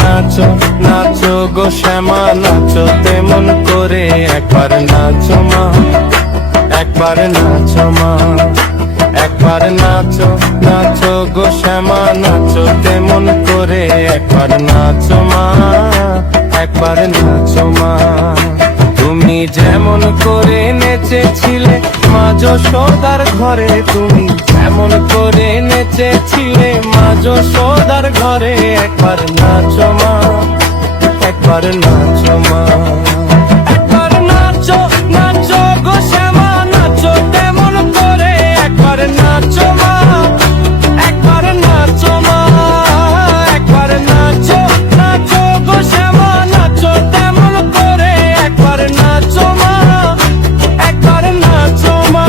নাচো নাচো গো শ্যামা নাচো তেমন করে, একবার নাচো মা, একবার নাচো মা, একবার নাচো নাচো গো শ্যামা নাচো তেমন করে, একবার নাচো মা, একবার নাচো মা। তুমি যেমন করে নেচেছিলে মা যশোদার ঘরে, তুমি যেমন করে নেচেছিলে মা যশোদার ঘরে, একবার নাচো মা, একবার নাচো মা। একবার নাচো নাচো গো শ্যামা নাচো তেমন করে, একবার নাচো মা, একবার নাচো মা, একবার নাচো নাচো গো শ্যামা নাচো তেমন করে, একবার নাচো মা, একবার নাচো মা।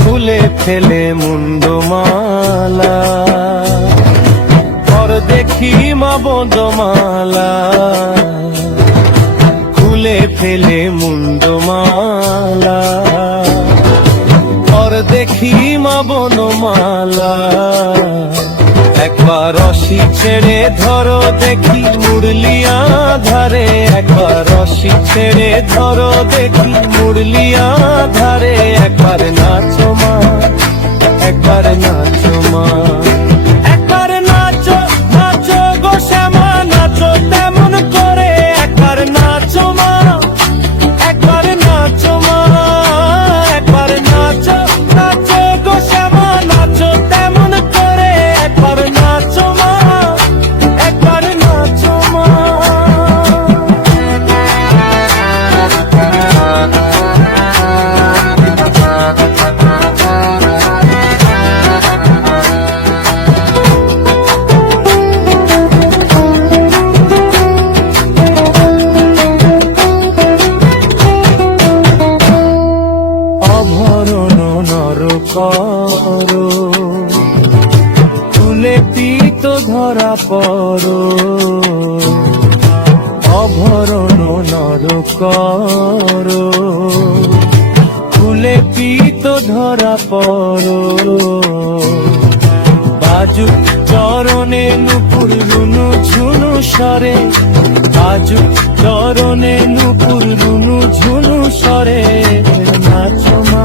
খুলে ফেলে মুন্ডমালা, পর দেখি মা বনমালা, খুলে ফেলে মুন্ডমালা, পর দেখি মা বনমালা। একবার রশি ছেড়ে ধরো দেখি মুরলিয়া ধারে, একবার রশি ছেড়ে ধরো দেখি মুরলিয়া ধারে, একবার নাচো মা, একবার নাচো মা। একবার নাচো নাচো গো শ্যামা নাচো তেমন করে, একবার নাচো মা, একবার নাচো মা, একবার নাচো নাচো গো শ্যামা নাচো তেমন করে, একবার নাচো মা, একবার নাচো মা। অভরণ নর করো, তুলে পিত ধরা পড়ো, অভরণ নর করো, তুলে পিত ধরা পড়ো। বাজু চরণে নুপুর রুনু ঝুনু সরে, বাজু চরণে নুপুর রুনু ঝুনু সরে, নাচো মা,